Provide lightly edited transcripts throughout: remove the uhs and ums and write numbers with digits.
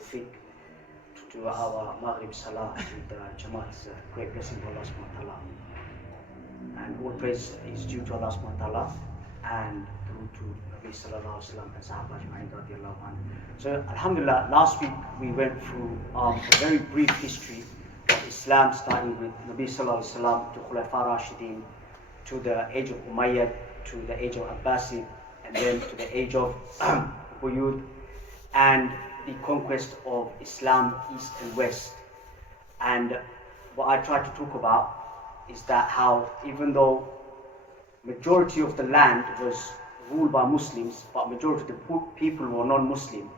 tawfiq to do our Maghrib Salah with the Jamaat. Great blessing of Allah subhanahu wa ta'ala. And all praise is due to Allah subhanahu wa ta'ala and through to Nabi sallallahu alaihi wasallam and Sahaba Ajma'in radiyallahu anhu. So Alhamdulillah, last week we went through a very brief history of Islam, starting with Nabi sallallahu alaihi wasallam to Khulafa Rashidin, to the age of Umayyad, to the age of Abbasid, and then to the age of Buyud, and the conquest of Islam east and west. And what I tried to talk about is that how even though majority of the land was ruled by Muslims, but majority of the people were non-Muslim,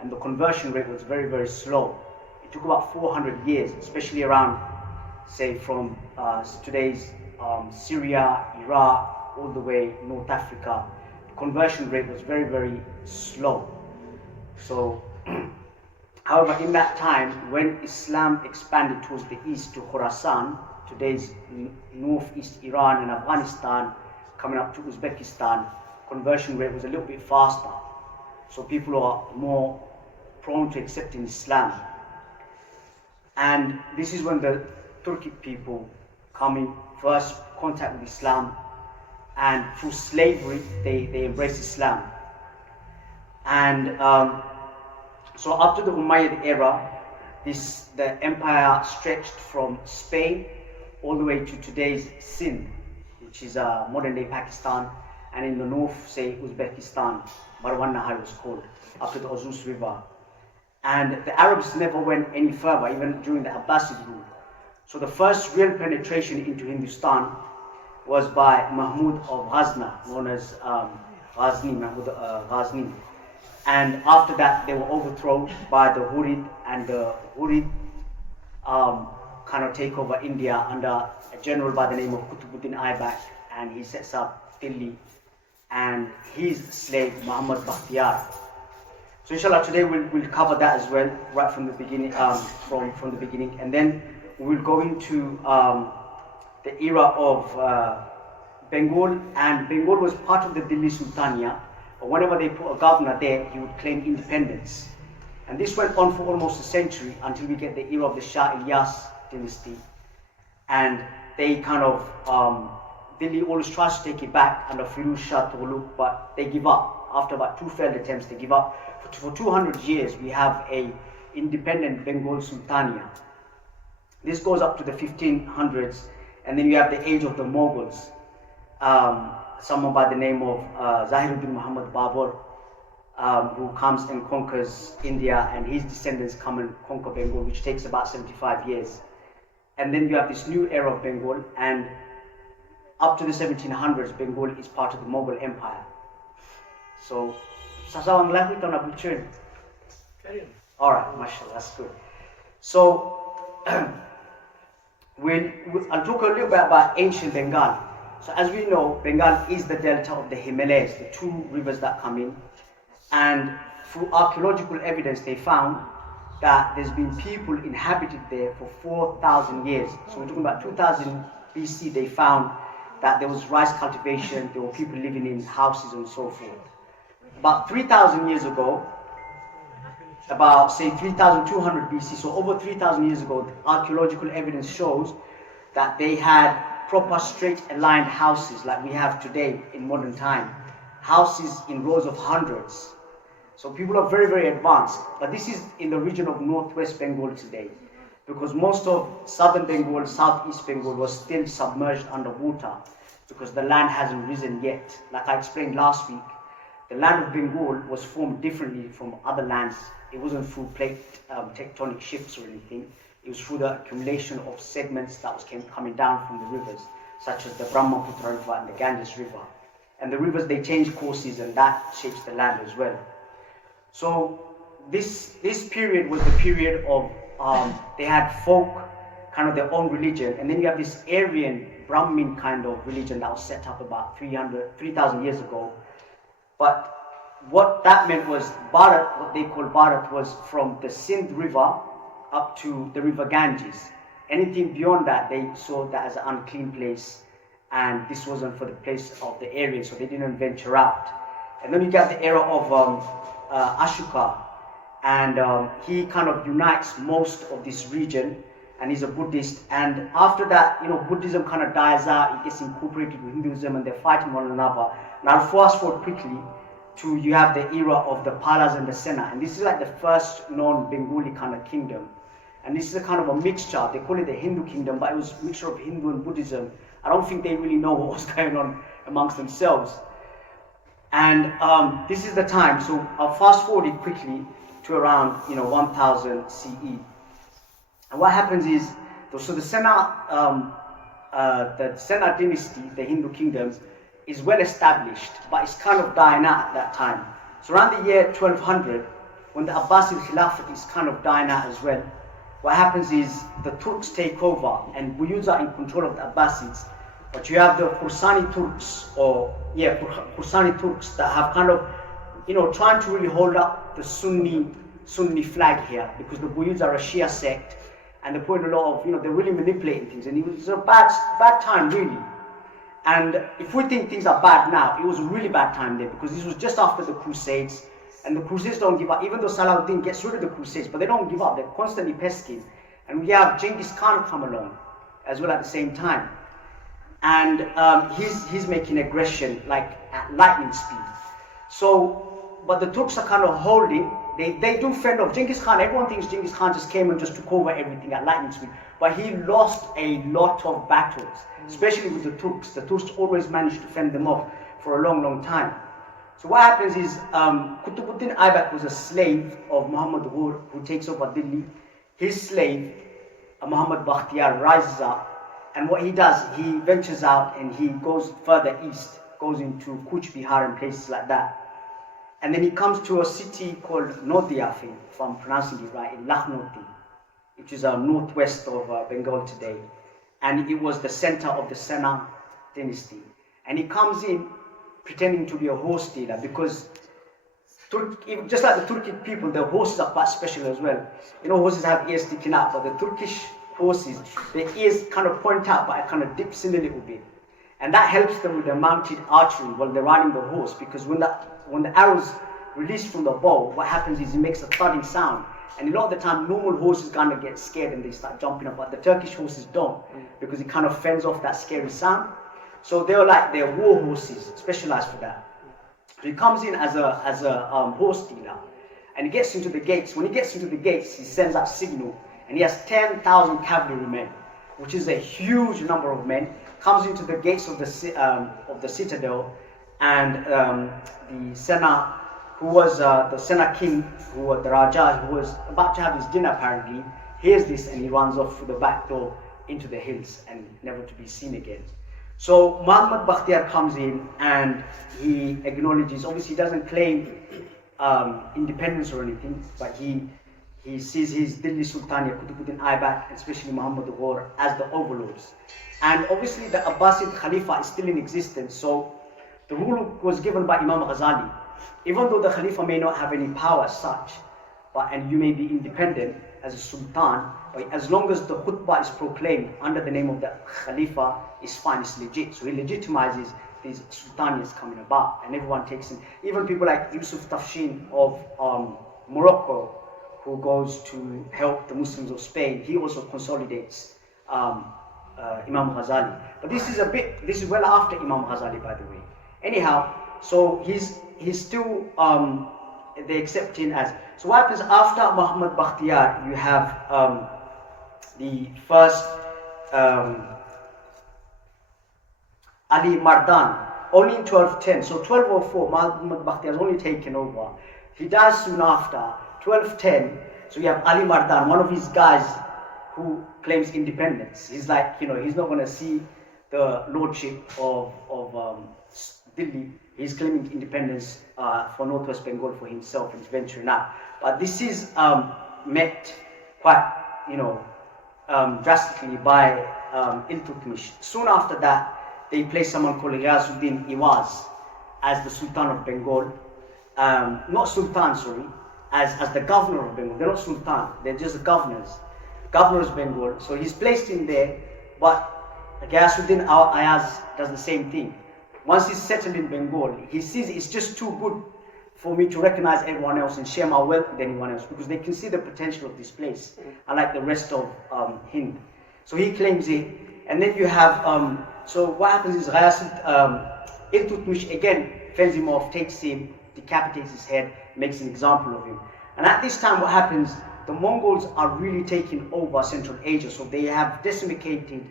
and the conversion rate was very, very slow. It took about 400 years, especially around, say, from today's Syria, Iraq, all the way North Africa. The conversion rate was very, very slow. So, however, in that time, when Islam expanded towards the east to Khorasan, today's northeast Iran and Afghanistan, coming up to Uzbekistan, conversion rate was a little bit faster. So people are more prone to accepting Islam. And this is when the Turkic people come in first contact with Islam, and through slavery they embrace Islam. And so after the Umayyad era, the empire stretched from Spain all the way to today's Sindh, which is modern-day Pakistan, and in the north, say, Uzbekistan, Marwan Nahar was called, after the Ozus River. And the Arabs never went any further, even during the Abbasid rule. So the first real penetration into Hindustan was by Mahmud of Ghazni, known as Ghazni. And after that, they were overthrown by the Ghurid, and the Ghurid kind of take over India under a general by the name of Qutbuddin Aibak, and he sets up Delhi, and his slave Muhammad Bakhtiyar. So inshallah today we'll cover that as well, right from the beginning, from the beginning, and then we'll go into the era of Bengal, and Bengal was part of the Delhi Sultanate, but whenever they put a governor there, he would claim independence. And this went on for almost a century until we get the era of the Shah Ilyas dynasty, and they kind of Delhi always tries to take it back under Firuz Shah Tughlaq, but they give up. After about 2 failed attempts, they give up. For 200 years, we have a independent Bengal Sultanate. This goes up to the 1500s, and then you have the age of the Mughals. Someone by the name of Zahiruddin Muhammad Babur, who comes and conquers India, and his descendants come and conquer Bengal, which takes about 75 years. And then you have this new era of Bengal, and up to the 1700s, Bengal is part of the Mughal Empire. So, sasawang lahi ka na butchered. Alright, mashallah, that's good. So, I'll talk a little bit about ancient Bengal. So as we know, Bengal is the delta of the Himalayas, the 2 rivers that come in. And through archaeological evidence, they found that there's been people inhabited there for 4,000 years. So we're talking about 2000 BC, they found that there was rice cultivation, there were people living in houses and so forth. About 3,000 years ago, about say 3,200 BC, so over 3,000 years ago, the archaeological evidence shows that they had proper straight aligned houses like we have today in modern time. Houses in rows of hundreds. So people are very, very advanced. But this is in the region of northwest Bengal today, because most of southern Bengal, southeast Bengal was still submerged underwater because the land hasn't risen yet. Like I explained last week, the land of Bengal was formed differently from other lands. It wasn't through plate tectonic shifts or anything. It was through the accumulation of sediments that was coming down from the rivers, such as the Brahmaputra River and the Ganges River. And the rivers, they change courses, and that shapes the land as well. So this period was the period of, they had folk, kind of their own religion, and then you have this Aryan Brahmin kind of religion that was set up about 3,000 years ago. But what that meant was Bharat, what they call Bharat, was from the Sindh River up to the river Ganges. Anything beyond that, they saw that as an unclean place, and this wasn't for the place of the Aryans, so they didn't venture out. And then you got the era of Ashoka, and he kind of unites most of this region, and he's a Buddhist. And after that, Buddhism kind of dies out, it gets incorporated with Hinduism, and they're fighting one another. And I'll fast forward quickly to, you have the era of the Palas and the Sena, and this is like the first non-Bengali kind of kingdom. And this is a kind of a mixture. They call it the Hindu kingdom, but it was a mixture of Hindu and Buddhism. I don't think they really know what was going on amongst themselves. And this is the time. So I'll fast forward it quickly to around 1000 CE. And what happens is, so the Sena dynasty, the Hindu kingdom, is well established, but it's kind of dying out at that time. So around the year 1200, when the Abbasid Khilafat is kind of dying out as well, what happens is the Turks take over, and Buyuds are in control of the Abbasids. But you have the Kursani Turks, Kursani Turks that have kind of, trying to really hold up the Sunni flag here, because the Buyuds are a Shia sect, and they're putting a lot of, they're really manipulating things, and it was a bad time really. And if we think things are bad now, it was a really bad time there, because this was just after the Crusades, and the Crusades don't give up, even though Salahuddin gets rid of the Crusades, but they don't give up, they're constantly pesking. And we have Genghis Khan come along as well at the same time. And he's making aggression like at lightning speed. So, but the Turks are kind of holding, they do fend off Genghis Khan. Everyone thinks Genghis Khan just came and just took over everything at lightning speed. But he lost a lot of battles, especially with the Turks. The Turks always managed to fend them off for a long, long time. So what happens is, Qutbuddin Aibak was a slave of Muhammad Ghur, who takes over Delhi. His slave, Muhammad Bakhtiyar, rises up, and what he does, he ventures out and he goes further east, goes into Kuch Bihar and places like that. And then he comes to a city called Nodia, if I'm pronouncing it right, in Lakhnoti, which is northwest of Bengal today. And it was the center of the Sena dynasty. And he comes in pretending to be a horse dealer, because just like the Turkic people, the horses are quite special as well. Horses have ears sticking out, but the Turkish horses, their ears kind of point out, but it kind of dips in a little bit. And that helps them with their mounted archery while they're riding the horse, because when the arrows release from the bow, what happens is it makes a thudding sound. And a lot of the time, normal horses kind of get scared and they start jumping up, but the Turkish horses don't, because it kind of fends off that scary sound. So they're war horses, specialized for that. So he comes in as a horse dealer, and he gets into the gates. When he gets into the gates, he sends out signal, and he has 10,000 cavalry men, which is a huge number of men. Comes into the gates of the citadel, and the Sena, who was the Sena king, who was the Raja, who was about to have his dinner apparently, hears this and he runs off through the back door into the hills and never to be seen again. So Muhammad Bakhtiyar comes in and he acknowledges, obviously he doesn't claim independence or anything, but he sees his Delhi Sultania, Qutbuddin Aibak, especially Muhammad Ghur, as the overlords. And obviously the Abbasid Khalifa is still in existence, so the rule was given by Imam Ghazali. Even though the Khalifa may not have any power as such, and you may be independent as a Sultan, but as long as the khutbah is proclaimed under the name of the Khalifa, it's fine, it's legit. So he legitimizes these sultanias coming about, and everyone takes in. Even people like Yusuf Tafshin of Morocco, who goes to help the Muslims of Spain, he also consolidates Imam Ghazali. But this is well after Imam Ghazali, by the way. Anyhow, so he's still, they accept him as. So what happens after Muhammad Bakhtiyar? You have the first Ali Mardan, only in 1210. So 1204, Muhammad Bakhtiyar is only taken over. He dies soon after, 1210. So you have Ali Mardan, one of his guys who claims independence. He's like, he's not going to see the lordship of Delhi. He's claiming independence for Northwest Bengal for himself and he's venturing out. But this is met quite, drastically by Iltutmish. Soon after that, they place someone called Ghiyasuddin Iwaz as the Sultan of Bengal. Not Sultan, sorry, as the governor of Bengal. They're not Sultan, they're just the governors. Governors of Bengal. So he's placed in there, but Ghiyasuddin Ayaz does the same thing. Once he's settled in Bengal, he sees it's just too good for me to recognize everyone else and share my wealth with anyone else, because they can see the potential of this place, unlike the rest of Hind. So he claims it, and then you have, so what happens is Iltutmish again fends him off, takes him, decapitates his head, makes an example of him. And at this time what happens, the Mongols are really taking over Central Asia, so they have decimated,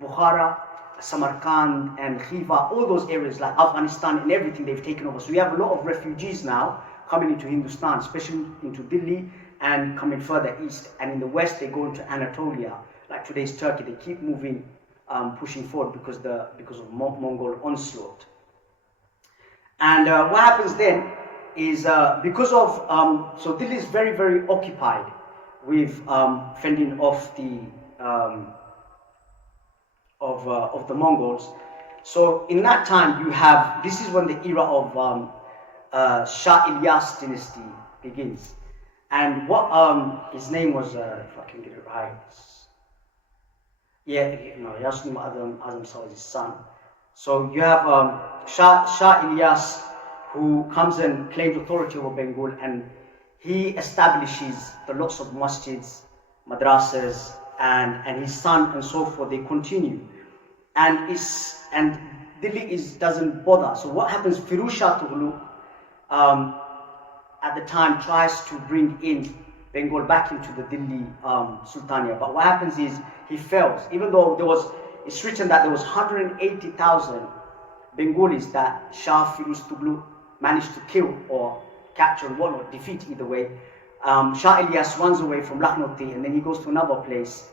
Bukhara, Samarkand and Khiva, all those areas like Afghanistan and everything they've taken over. So we have a lot of refugees now coming into Hindustan, especially into Delhi and coming further east. And in the west they go into Anatolia, like today's Turkey. They keep moving, pushing forward because of Mongol onslaught. And what happens then is because of so Delhi is very, very occupied with fending off the of the Mongols. So in that time you have, this is when the era of Shah Ilyas dynasty begins. And what his name was, if I can get it right, Yasnim Azam Shah was his son. So you have Shah Ilyas, who comes and claims authority over Bengal, and he establishes the lots of masjids, madrasas, and his son and so forth. They continue, and Delhi doesn't bother. So what happens? Firuz Shah Tughlaq at the time tries to bring in Bengal back into the Delhi Sultanate, but what happens is he fails. Even though it's written that there was 180,000 Bengalis that Shah Firuz Tughlaq managed to kill or capture and whatnot, defeat either way. Shah Ilyas runs away from Lakhnauti, and then he goes to another place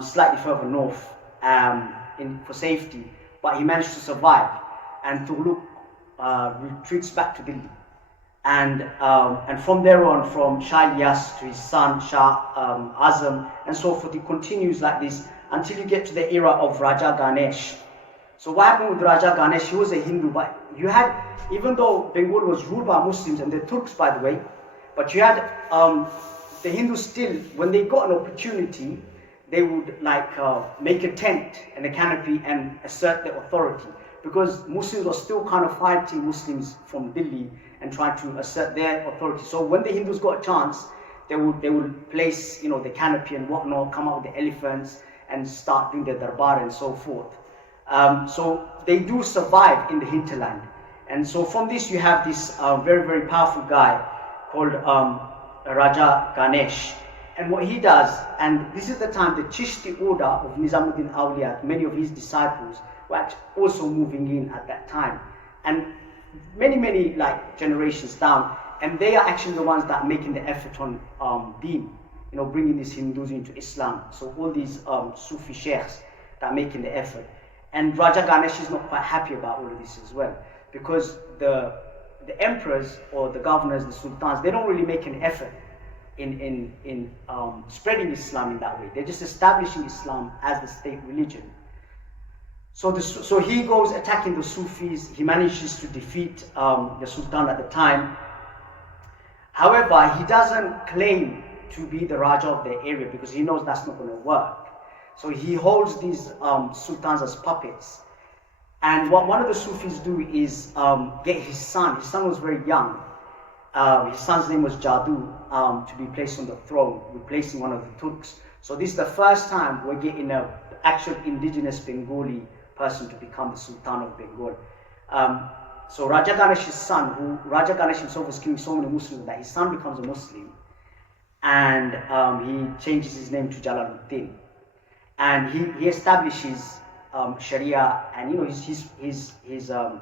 slightly further north for safety, but he managed to survive, and Tughlaq retreats back to Delhi. And from there on, from Shah Ilyas to his son Shah Azam and so forth, he continues like this until you get to the era of Raja Ganesh. So what happened with Raja Ganesh? He was a Hindu, but you had, even though Bengal was ruled by Muslims, and the Turks by the way, but you had the Hindus still, when they got an opportunity, they would make a tent and a canopy and assert their authority, because Muslims were still kind of fighting Muslims from Delhi and trying to assert their authority. So when the Hindus got a chance, they would place the canopy and whatnot, come out with the elephants and start doing their darbar and so forth. So they do survive in the hinterland. And so from this you have this very, very powerful guy called Raja Ganesh. And what he does, and this is the time the Chishti order of Nizamuddin Awliya, many of his disciples were also moving in at that time. And many generations down, and they are actually the ones that are making the effort on Deen, bringing these Hindus into Islam. So all these Sufi sheikhs that are making the effort. And Raja Ganesh is not quite happy about all of this as well, because the emperors or the governors, the sultans, they don't really make an effort in spreading Islam in that way. They're just establishing Islam as the state religion. So he goes attacking the Sufis. He manages to defeat the sultan at the time. However, he doesn't claim to be the Raja of the area, because he knows that's not going to work. So he holds these sultans as puppets. And what one of the Sufis do is get his son. His son was very young. His son's name was Jadu, to be placed on the throne, replacing one of the Turks. So this is the first time we're getting an actual indigenous Bengali person to become the Sultan of Bengal. So Raja Ganesh's son, Raja Ganesh himself was killing so many Muslims that his son becomes a Muslim, and he changes his name to Jalaluddin. And he establishes Sharia, and he's a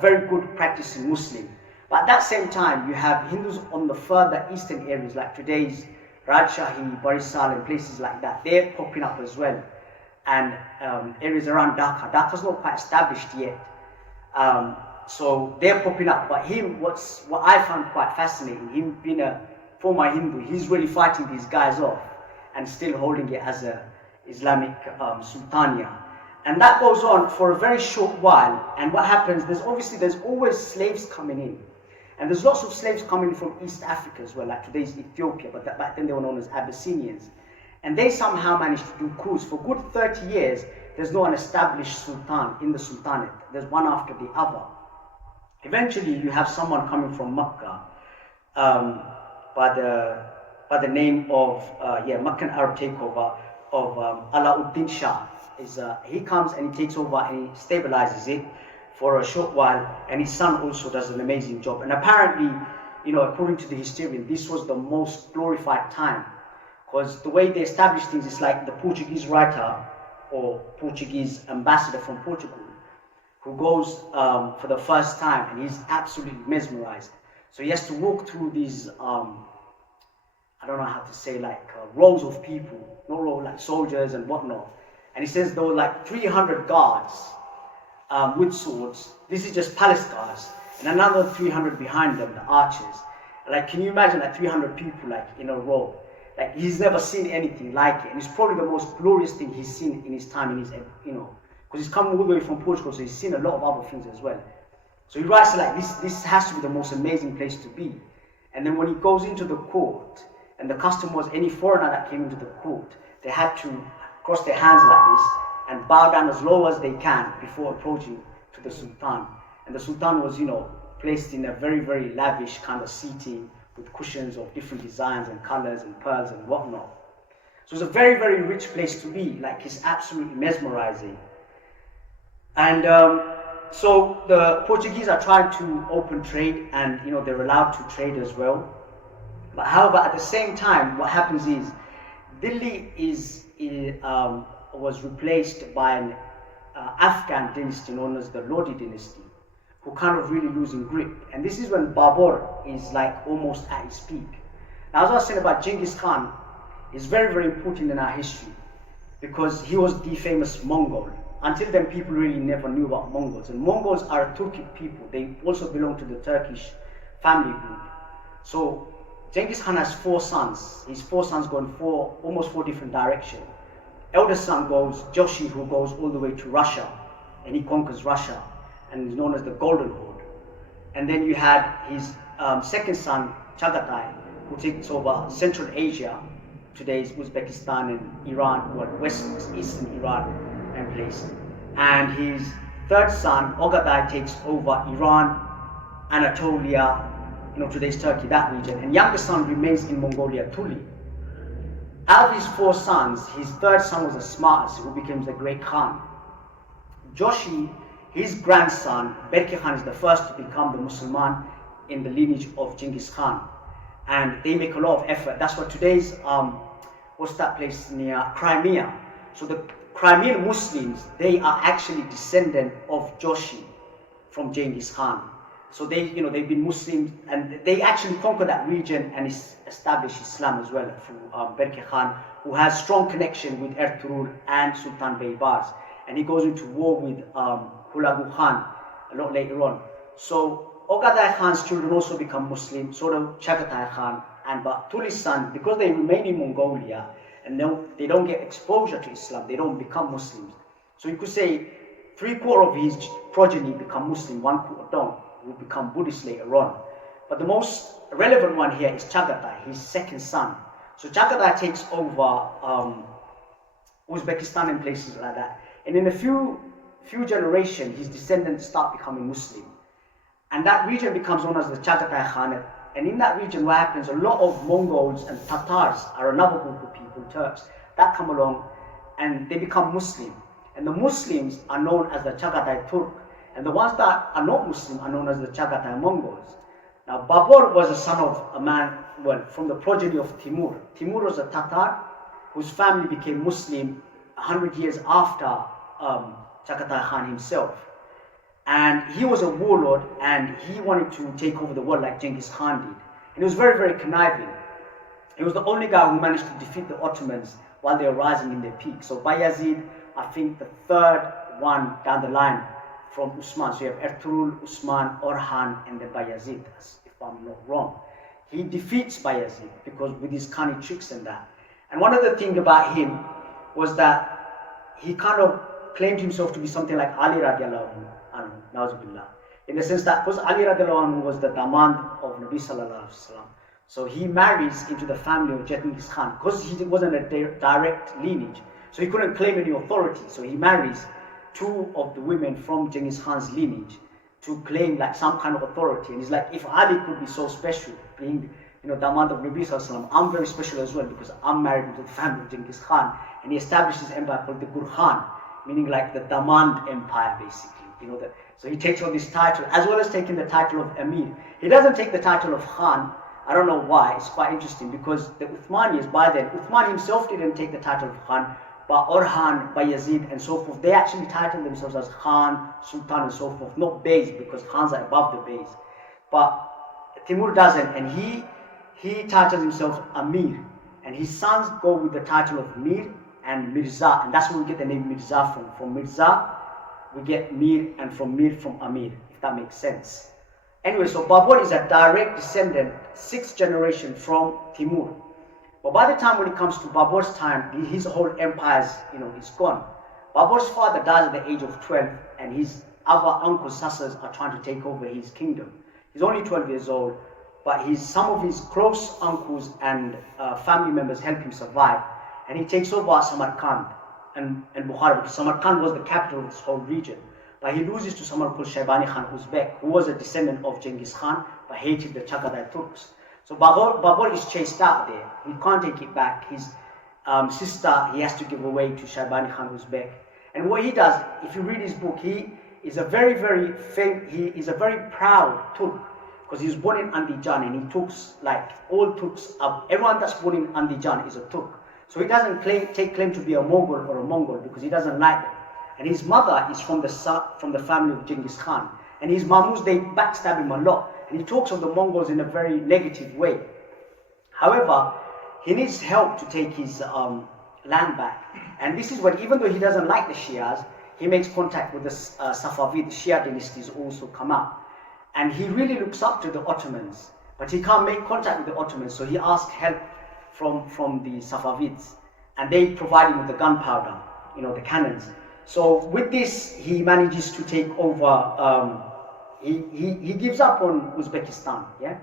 very good practicing Muslim. But at that same time, you have Hindus on the further eastern areas, like today's Rajshahi, Barisal, and places like that. They're popping up as well, and areas around Dhaka. Dhaka's not quite established yet, so they're popping up. But what I found quite fascinating, him being a former Hindu, he's really fighting these guys off and still holding it as a Islamic sultania. And that goes on for a very short while. And what happens, there's always slaves coming in. And there's lots of slaves coming from East Africa as well, like today's Ethiopia, but back then they were known as Abyssinians. And they somehow managed to do coups. For good 30 years, there's no an established sultan in the sultanate. There's one after the other. Eventually, you have someone coming from Mecca by the name of Meccan Arab takeover of Alauddin Shah. He comes and he takes over and he stabilizes it for a short while, and his son also does an amazing job. And apparently, according to the historian, this was the most glorified time, because the way they established things is like the Portuguese writer or Portuguese ambassador from Portugal who goes for the first time, and he's absolutely mesmerized. So he has to walk through these, I don't know how to say, rows of people, not rows like soldiers and whatnot. And he says there were like 300 guards with swords. This is just palace guards, and another 300 behind them, the archers. Like, can you imagine 300 people in a row? Like, he's never seen anything like it, and it's probably the most glorious thing he's seen in his time, because he's come all the way from Portugal, so he's seen a lot of other things as well. So he writes this has to be the most amazing place to be. And then when he goes into the court, and the custom was any foreigner that came into the court, they had to cross their hands like this and bow down as low as they can before approaching to the Sultan. And the Sultan was, placed in a very, very lavish kind of seating with cushions of different designs and colors and pearls and whatnot. So it's a very, very rich place to be. It's absolutely mesmerizing. And so the Portuguese are trying to open trade, and they're allowed to trade as well. But however, at the same time, what happens is Delhi was replaced by an Afghan dynasty known as the Lodi dynasty, who kind of really losing grip. And this is when Babur is almost at his peak. Now, as I was saying about Genghis Khan, is very, very important in our history, because he was the famous Mongol. Until then, people really never knew about Mongols. And Mongols are a Turkic people. They also belong to the Turkish family group. So Genghis Khan has 4 sons. His 4 sons go in almost four different directions. Eldest son goes Joshi, who goes all the way to Russia, and he conquers Russia, and is known as the Golden Horde. And then you had his second son, Chagatai, who takes over Central Asia, today's Uzbekistan and Iran, eastern Iran and place. And his third son, Ogadai, takes over Iran, Anatolia, today's Turkey, that region. And youngest son remains in Mongolia, Tuli. Out of his 4 sons, his third son was the smartest, who becomes the great Khan. Joshi, his grandson, Berke Khan, is the first to become the Muslim in the lineage of Genghis Khan. And they make a lot of effort. That's what today's, what's that place near Crimea? So the Crimean Muslims, they are actually descendant of Joshi from Genghis Khan. So they've been Muslims, and they actually conquered that region and established Islam as well through Berke Khan, who has strong connection with Ertugrul and Sultan Baybars. And he goes into war with Hulagu Khan a lot later on. So Ogadai Khan's children also become Muslim, so do Chagatai Khan, but Tuli's son, because they remain in Mongolia and they don't get exposure to Islam, they don't become Muslims. So you could say 3/4 of his progeny become Muslim, 1/4 don't, will become Buddhist later on. But the most relevant one here is Chagatai, his second son. So Chagatai takes over Uzbekistan and places like that. And in a few generations, his descendants start becoming Muslim. And that region becomes known as the Chagatai Khanate. And in that region, what happens, a lot of Mongols and Tatars are another group of people, Turks, that come along and they become Muslim. And the Muslims are known as the Chagatai Turk. And the ones that are not Muslim are known as the Chagatai Mongols. Now, Babur was a son of a man, from the progeny of Timur. Timur was a Tatar whose family became Muslim 100 years after Chagatai Khan himself. And he was a warlord, and he wanted to take over the world like Genghis Khan did. And he was very, very conniving. He was the only guy who managed to defeat the Ottomans while they were rising in their peak. So Bayezid, I think the third one down the line from Usman. So you have Ertugrul, Usman, Orhan, and then Bayezid, if I'm not wrong. He defeats Bayezid because with his cunning tricks and that. And one other thing about him was that he kind of claimed himself to be something like Ali radiallahu anhu, na'uzubillah. In the sense that, because Ali radiallahu anhu was the damand of Nabi sallallahu alaihi wasallam, so he marries into the family of Genghis Khan, because he wasn't a direct lineage. So he couldn't claim any authority. So he marries two of the women from Genghis Khan's lineage to claim like some kind of authority. And he's like, if Ali could be so special, being Damand of Nabi Sallallahu, I'm very special as well because I'm married into the family of Genghis Khan. And he established his empire called the Gurkhan, meaning like the Damand Empire basically. So he takes on this title as well as taking the title of Amir. He doesn't take the title of Khan. I don't know why. It's quite interesting because the Uthmanis by then, Uthman himself didn't take the title of Khan, but Orhan, Bayezid and so forth, they actually titled themselves as Khan, Sultan and so forth, not Beys because Khans are above the Beys. But Timur doesn't, and he titles himself Amir, and his sons go with the title of Mir and Mirza, and that's where we get the name Mirza from. From Mirza, we get Mir, and from Mir from Amir, if that makes sense. Anyway, so Babur is a direct descendant, 6th generation from Timur. But by the time when it comes to Babur's time, his whole empire is gone. Babur's father dies at the age of 12, and his other uncles, Sassas, are trying to take over his kingdom. He's only 12 years old, but some of his close uncles and family members help him survive. And he takes over Samarkand and Bukhara, because Samarkand was the capital of this whole region. But he loses to someone called Shaybani Khan Uzbek, who was a descendant of Genghis Khan, but hated the Chagatai Turks. So Babur is chased out there. He can't take it back. His sister, he has to give away to Shaybani Khan Uzbek. And what he does, if you read his book, he is a very proud Turk, because he was born in Andijan, and he talks like all Turks. Everyone that's born in Andijan is a Turk. So he doesn't take claim to be a Mughal or a Mongol because he doesn't like them. And his mother is from the family of Genghis Khan. And his Mahmuds, they backstab him a lot. And he talks of the Mongols in a very negative way. However, he needs help to take his land back. And this is when, even though he doesn't like the Shias, he makes contact with the Safavid, the Shia dynasties also come up. And he really looks up to the Ottomans. But he can't make contact with the Ottomans, so he asks help from the Safavids. And they provide him with the gunpowder, the cannons. So with this, he manages to take over, he gives up on Uzbekistan, yeah?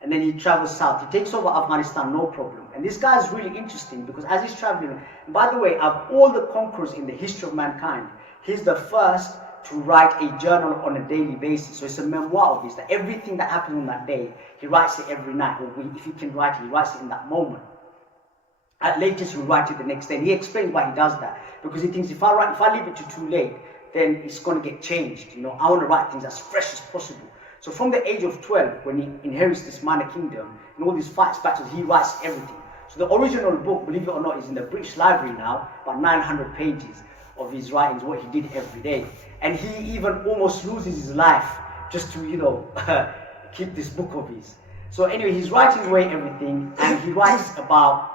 And then he travels south. He takes over Afghanistan, no problem. And this guy is really interesting because as he's traveling, and by the way, of all the conquerors in the history of mankind, he's the first to write a journal on a daily basis. So it's a memoir of his, that everything that happened on that day, he writes it every night, or if he can write it, he writes it in that moment. At latest, he'll write it the next day. And he explains why he does that. Because he thinks if I leave it to too late, then it's going to get changed. I want to write things as fresh as possible. So from the age of 12, when he inherits this minor kingdom, and all these fights, battles, he writes everything. So the original book, believe it or not, is in the British Library now, about 900 pages of his writings, what he did every day. And he even almost loses his life just to, keep this book of his. So anyway, he's writing away everything, and he writes about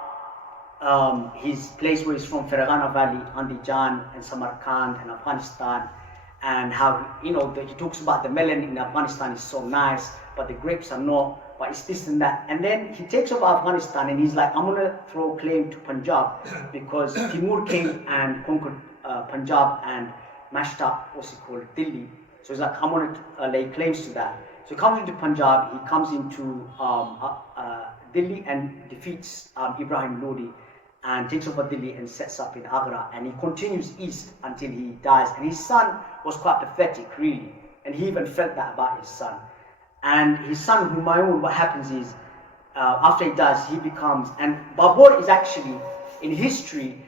his place where he's from, Fergana Valley, Andijan, and Samarkand, and Afghanistan, and how, he talks about the melon in Afghanistan is so nice, but the grapes are not, but it's this and that. And then he takes over Afghanistan, and he's like, I'm going to throw claim to Punjab, because Timur came and conquered Punjab and mashed up, Delhi. So he's like, I'm going to lay claims to that. So he comes into Punjab, he comes into Delhi and defeats Ibrahim Lodi, and takes over Delhi and sets up in Agra, and he continues east until he dies. And his son was quite pathetic, really, and he even felt that about his son. And his son Humayun, what happens is, after he dies, he becomes, and Babur is actually, in history,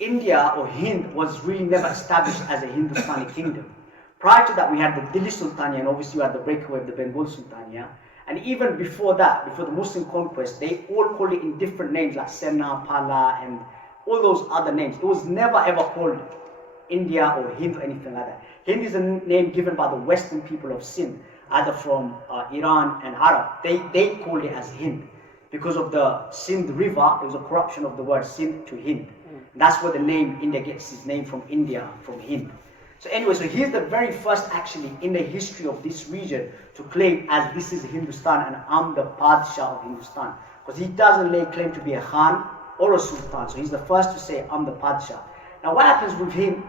India or Hind was really never established as a Hindustani kingdom. Prior to that, we had the Delhi Sultania, and obviously we had the breakaway of the Bengal Sultania. And even before that, before the Muslim conquest, they all called it in different names like Sena, Pala, and all those other names. It was never ever called India or Hind or anything like that. Hind is a name given by the Western people of Sindh, either from Iran and Arab. They called it as Hind. Because of the Sindh river, it was a corruption of the word Sindh to Hind. That's where the name India gets its name from, India, from Hind. So anyway, so he's the very first actually in the history of this region to claim as this is Hindustan and I'm the Padshah of Hindustan. Because he doesn't lay claim to be a Khan or a Sultan. So he's the first to say, I'm the Padshah. Now what happens with him,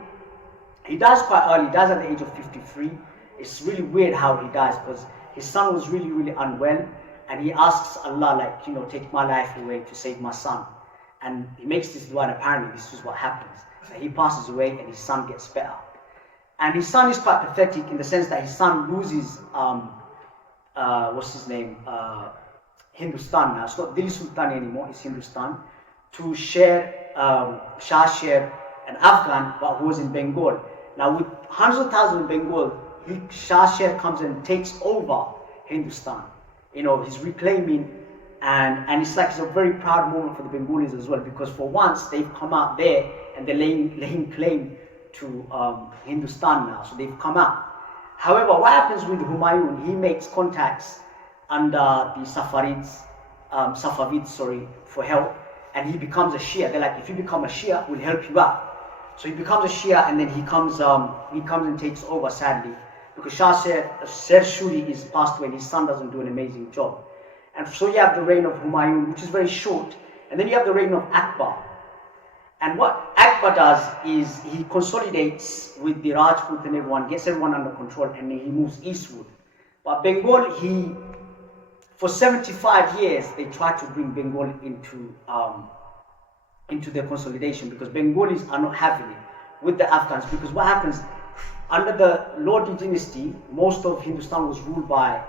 he dies quite early, he dies at the age of 53. It's really weird how he dies because his son was really, really unwell. And he asks Allah, take my life away to save my son. And he makes this dua, and apparently this is what happens. So he passes away and his son gets better. And his son is quite pathetic in the sense that his son loses, what's his name, Hindustan now. It's not Delhi Sultan anymore, it's Hindustan. To Shah Sher, an Afghan, but who was in Bengal. Now with hundreds of thousands in Bengal, Shah Sher comes and takes over Hindustan. He's reclaiming, and it's like it's a very proud moment for the Bengalis as well, because for once they've come out there and they're laying claim to Hindustan now, so they've come out. However, what happens with Humayun, he makes contacts under the Safavids, for help, and he becomes a Shia. They're like, if you become a Shia, we'll help you out. So he becomes a Shia, and then he comes and takes over, sadly, because Shah Sher Shuri is passed away and his son doesn't do an amazing job. And so you have the reign of Humayun, which is very short, and then you have the reign of Akbar. And what Akbar does is he consolidates with the Rajput and everyone, gets everyone under control, and he moves eastward. But Bengal, for 75 years, they tried to bring Bengal into their consolidation, because Bengalis are not having it with the Afghans. Because what happens, under the Lodi dynasty, most of Hindustan was ruled by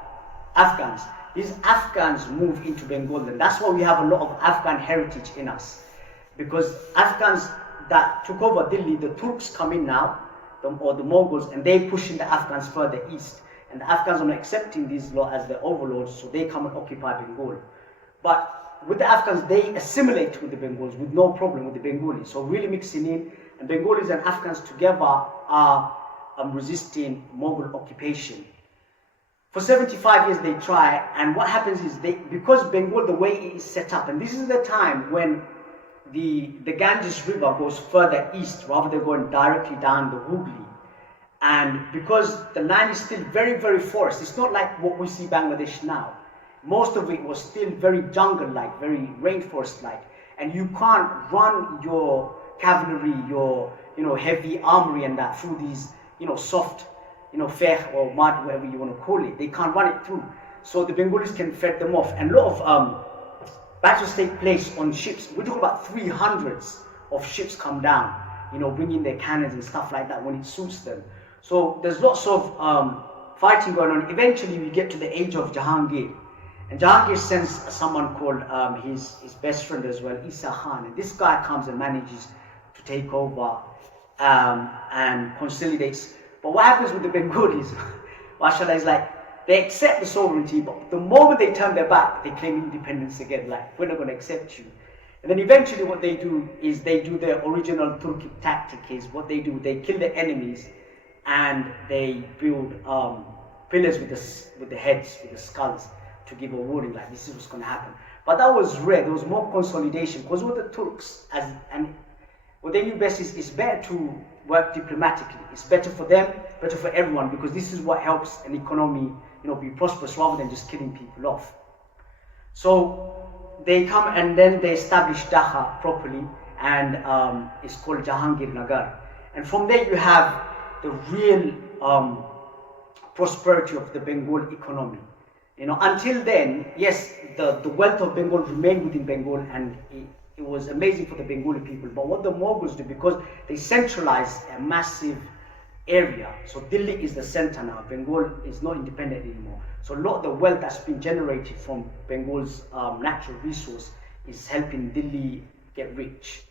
Afghans. These Afghans move into Bengal, and that's why we have a lot of Afghan heritage in us. Because Afghans that took over Delhi, the Turks come in now, or the Mongols, and they push in the Afghans further east. And the Afghans are not accepting these laws as their overlords, so they come and occupy Bengal. But with the Afghans, they assimilate with the Bengals with no problem with the Bengalis. So really mixing in, and Bengalis and Afghans together are resisting Mongol occupation. For 75 years they try, and what happens is because Bengal, the way it is set up, and this is the time when the Ganges River goes further east rather than going directly down the Hooghly. And because the land is still very, very forest, it's not like what we see Bangladesh now. Most of it was still very jungle-like, very rainforest-like. And you can't run your cavalry, your heavy armory and that through these soft feh or mud, whatever you want to call it. They can't run it through. So the Bengalis can fend them off. And a lot of battles take place on ships. We're talking about 300s of ships come down, bringing their cannons and stuff like that when it suits them. So there's lots of fighting going on. Eventually we get to the age of Jahangir. And Jahangir sends someone called his best friend as well, Isa Khan. And this guy comes and manages to take over and consolidates. But what happens with the Bengalis, mashallah, is like they accept the sovereignty, but the moment they turn their back, they claim independence again, like we're not going to accept you. And then eventually what they do is they do their original Turkic tactic is what they do, they kill their enemies and they build pillars with the heads, with the skulls, to give a warning like this is what's going to happen. But that was rare. There was more consolidation because with the Turks, and what they knew best is it's better to work diplomatically. It's better for them, better for everyone, because this is what helps an economy, be prosperous rather than just killing people off. So they come and then they establish Dhaka properly, and it's called Jahangir Nagar. And from there you have the real prosperity of the Bengal economy. Until then, yes, the wealth of Bengal remained within Bengal, and it was amazing for the Bengali people. But what the Mughals do, because they centralized a massive area, so Delhi is the center now. Bengal is not independent anymore. So a lot of the wealth that's been generated from Bengal's natural resource is helping Delhi get rich.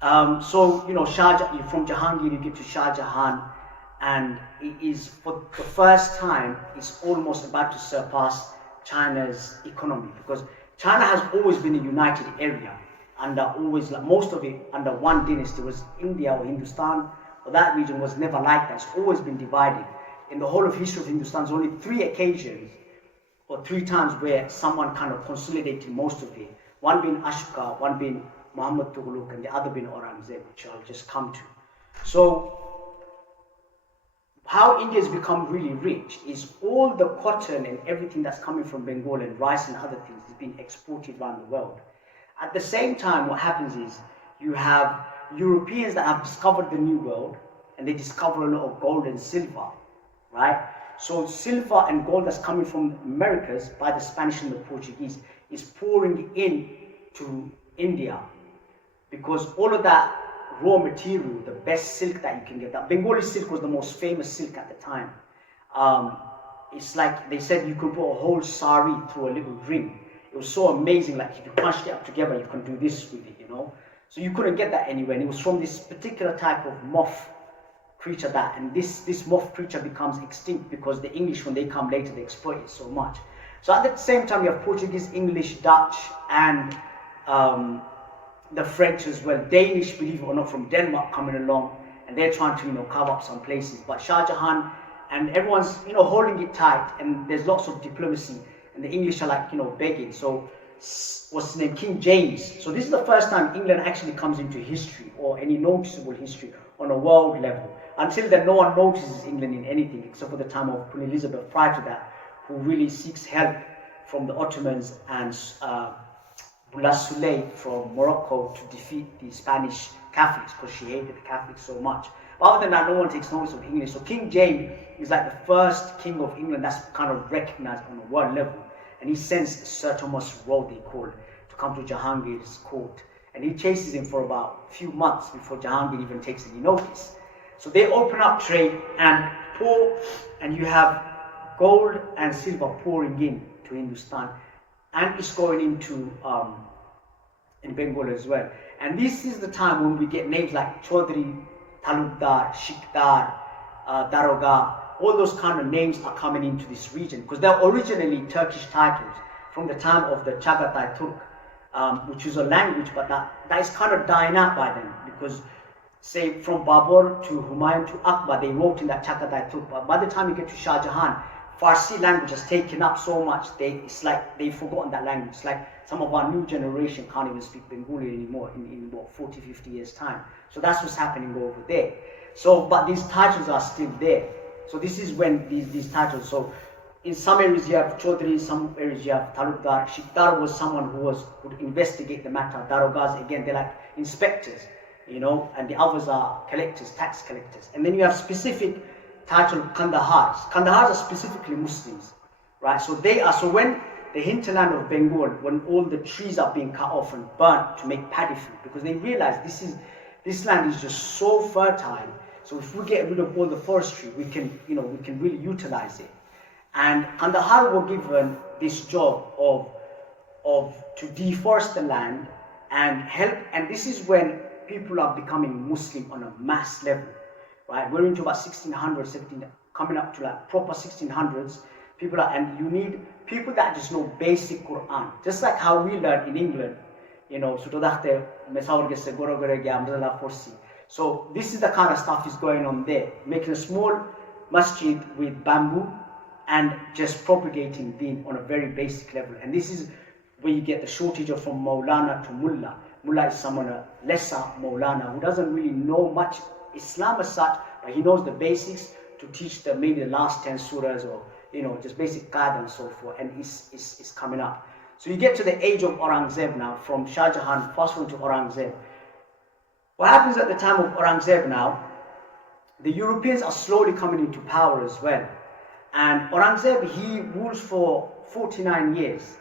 So from Jahangir you get to Shah Jahan, and it is for the first time it's almost about to surpass China's economy, because China has always been a united area most of it under one dynasty. Was India or Hindustan, or that region was never like that. It's always been divided. In the whole of history of Hindustan, there's only 3 occasions or 3 times where someone kind of consolidated most of it. One being Ashoka, one being Muhammad Tughlaq, and the other being Aurangzeb, which I'll just come to. So how India has become really rich is all the cotton and everything that's coming from Bengal and rice and other things is being exported around the world. At the same time, what happens is you have Europeans that have discovered the New World, and they discover a lot of gold and silver, right? So silver and gold that's coming from Americas by the Spanish and the Portuguese is pouring in to India, because all of that raw material, the best silk that you can get. That Bengali silk was the most famous silk at the time. It's like they said you could put a whole sari through a little ring. It was so amazing, like if you crunched it up together, you can do this with it, you know. So you couldn't get that anywhere, and it was from this particular type of moth creature that, and this moth creature becomes extinct because the English, when they come later, they exploit it so much. So at the same time, you have Portuguese, English, Dutch, and the French as well. Danish, believe it or not, from Denmark coming along, and they're trying to, you know, carve up some places. But Shah Jahan and everyone's, you know, holding it tight, and there's lots of diplomacy, and the English are like, you know, begging. So what's his name, King James. So this is the first time England actually comes into history, or any noticeable history on a world level. Until then, no one notices England in anything except for the time of Queen Elizabeth prior to that, who really seeks help from the Ottomans and Boula Souley from Morocco to defeat the Spanish Catholics, because she hated the Catholics so much. But other than that, no one takes notice of English. So King James is like the first king of England that's kind of recognized on a world level. And he sends Sir Thomas Roe, they call, to come to Jahangir's court. And he chases him for about a few months before Jahangir even takes any notice. So they open up trade and pour, and you have gold and silver pouring in to Hindustan, and it's going into in Bengal as well. And this is the time when we get names like Chaudhry, Talukdar, Shikdar, Daroga. All those kind of names are coming into this region because they're originally Turkish titles from the time of the Chagatai Turk, which is a language, but that is kind of dying out by then, because say from Babur to Humayun to Akbar, they wrote in that Chagatai Turk, but by the time you get to Shah Jahan, Farsi language has taken up so much, it's like they've forgotten that language. It's like some of our new generation can't even speak Bengali anymore in about 40, 50 years time. So that's what's happening over there. So, but these titles are still there. So this is when these titles, so in some areas you have Chaudhry, some areas you have Talukdar. Shikdar was someone who would investigate the matter. Darogas, again, they're like inspectors, you know, and the others are collectors, tax collectors. And then you have specific title Kandahars. Kandahars are specifically Muslims, right? So they are, so when the hinterland of Bengal, when all the trees are being cut off and burnt to make paddy food, because they realize this land is just so fertile. So if we get rid of all the forestry, we can, you know, we can really utilize it. And Kandahar were given this job of to deforest the land and help. And this is when people are becoming Muslim on a mass level, right? We're into about 1600, coming up to like proper 1600s. People are, and you need people that just know basic Quran, just like how we learn in England, you know. So this is the kind of stuff is going on there, making a small masjid with bamboo and just propagating deen on a very basic level. And this is where you get the shortage of from Maulana to Mullah. Mullah is someone, a lesser Maulana, who doesn't really know much Islam as such, but he knows the basics to teach the maybe the last 10 surahs, or, you know, just basic guidance and so forth, and it's coming up. So you get to the age of Aurangzeb now, from Shah Jahan, fast forward to Aurangzeb. What happens at the time of Aurangzeb now, the Europeans are slowly coming into power as well. And Aurangzeb, he rules for 49 years.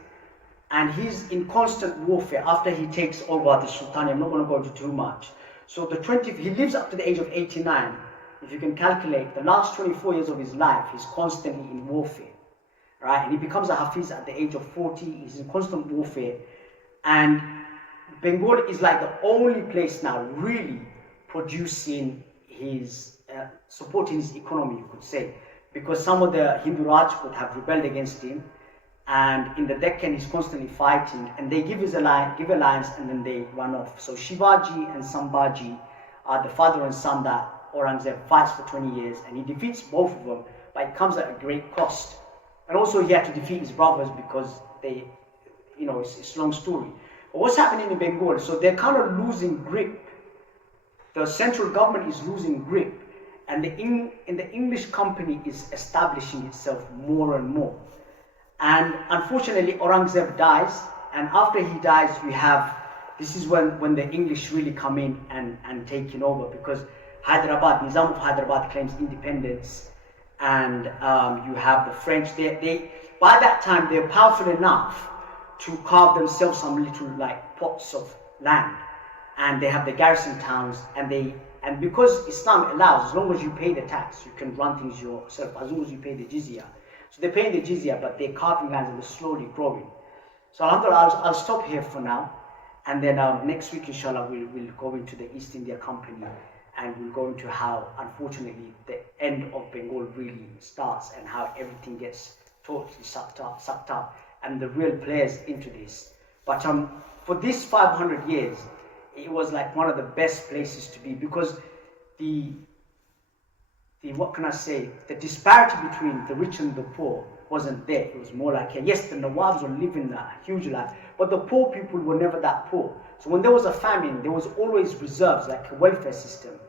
And he's in constant warfare after he takes over the Sultanate. I'm not going to go into too much. So he lives up to the age of 89. If you can calculate, the last 24 years of his life, he's constantly in warfare. Right? And he becomes a Hafiz at the age of 40. He's in constant warfare. And Bengal is like the only place now really producing his, supporting his economy, you could say. Because some of the Hindu Rajput have rebelled against him. And in the Deccan, he's constantly fighting. And they give alliance, and then they run off. So Shivaji and Sambhaji are the father and son that Aurangzeb fights for 20 years. And he defeats both of them, but it comes at a great cost. And also he had to defeat his brothers because they, you know, it's a long story. But what's happening in Bengal? So they're kind of losing grip. The central government is losing grip. And the English company is establishing itself more and more. And unfortunately, Aurangzeb dies. And after he dies, this is when the English really come in and taking over, because Hyderabad, Nizam of Hyderabad claims independence. And you have the French, by that time, they're powerful enough to carve themselves some little like plots of land. and they have the garrison towns, and because Islam allows, as long as you pay the tax, you can run things yourself, as long as you pay the jizya. So they're paying the jizya, but they're carving lands and they're slowly growing. So alhamdulillah, I'll stop here for now, and then next week inshallah we'll go into the East India Company, and we'll go into how, unfortunately, the end of Bengal really starts, and how everything gets totally sucked up, and the real players into this. But for this 500 years, it was like one of the best places to be, because the what can I say, the disparity between the rich and the poor wasn't there. It was more like, yes, the Nawabs were living a huge life, but the poor people were never that poor. So when there was a famine, there was always reserves, like a welfare system,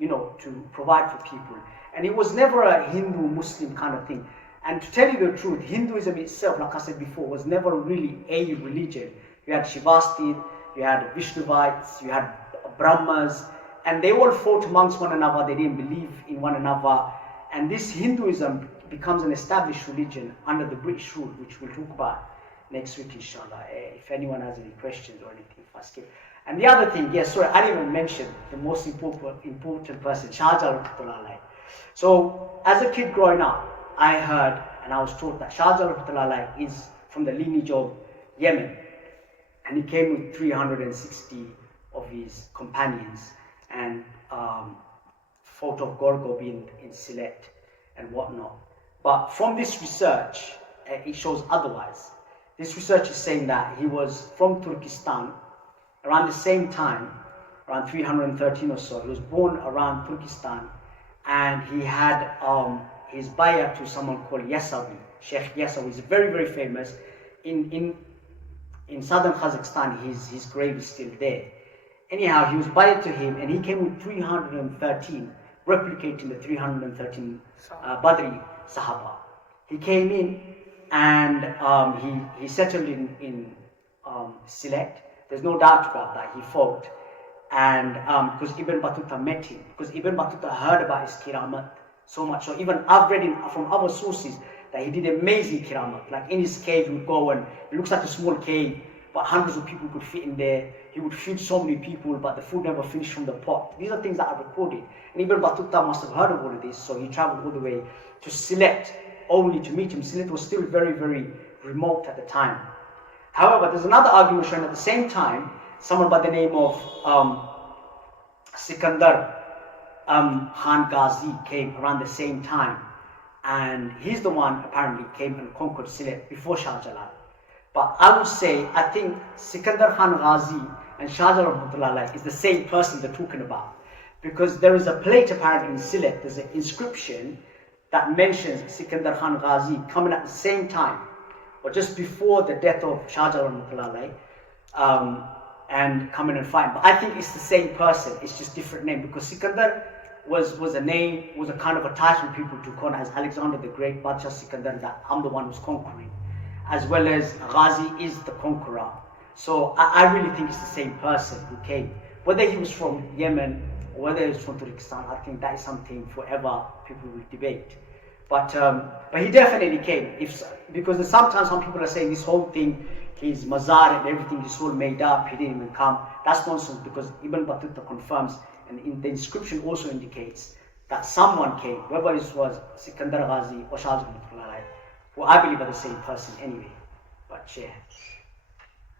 to provide for people. And it was never a Hindu-Muslim kind of thing. And to tell you the truth, Hinduism itself, like I said before, was never really a religion. You had Shivastin, you had Vishnuvites, you had Brahmas, and they all fought amongst one another. They didn't believe in one another. And this Hinduism becomes an established religion under the British rule, which we'll talk about next week, inshallah. If anyone has any questions or anything, if I skip. And the other thing, I didn't even mention the most important person, Shah Jahan Rahmatullah Alayhi. So, as a kid growing up, I heard and I was taught that Shah Jahan Rahmatullah Alayhi is from the lineage of Yemen. And he came with 360 of his companions, and fought off Gorgob in Sylhet and whatnot. But from this research, it shows otherwise. This research is saying that he was from Turkestan around the same time, around 313 or so. He was born around Turkestan, and he had his bayah to someone called Yasavi. Sheikh Yasavi is very, very famous. In southern Kazakhstan, his grave is still there. Anyhow, he was bayah to him, and he came with 313, replicating the 313 Badri Sahaba. He came in, and he settled in Sylhet. There's no doubt about that. He fought, and because Ibn Battuta met him, because Ibn Battuta heard about his kiramat so much. So even I've read from other sources that he did amazing kiramat. Like in his cave, he would go, and it looks like a small cave, but hundreds of people could fit in there. He would feed so many people, but the food never finished from the pot. These are things that are recorded. And Ibn Battuta must have heard of all of this, so he traveled all the way to Sylhet only to meet him. Sylhet was still very, very remote at the time. However, there's another argument showing at the same time, someone by the name of Sikandar Khan Ghazi came around the same time. And he's the one apparently came and conquered Sylhet before Shah Jahan. But I would say, I think Sikandar Khan Ghazi and Shah Jahan Rahmatullah is the same person they're talking about. Because there is a plate apparently in Sylhet, there's an inscription that mentions Sikandar Khan Ghazi coming at the same time, or just before the death of Shah Jahan Rahmatullah, and coming and fighting. But I think it's the same person, it's just different name, because Sikandar was a name, was a kind of a title people took on as Alexander the Great, Badshah Sikandar, that I'm the one who's conquering, as well as Ghazi is the conqueror. So I really think it's the same person who came. Whether he was from Yemen or whether he was from Turkestan, I think that is something forever people will debate. But he definitely came. Because sometimes some people are saying this whole thing, his mazar and everything is all made up, he didn't even come. That's nonsense, because Ibn Battuta confirms, and the inscription also indicates that someone came, whether it was Sikandar Ghazi or Shah Jahan, who I believe are the same person anyway. But yeah.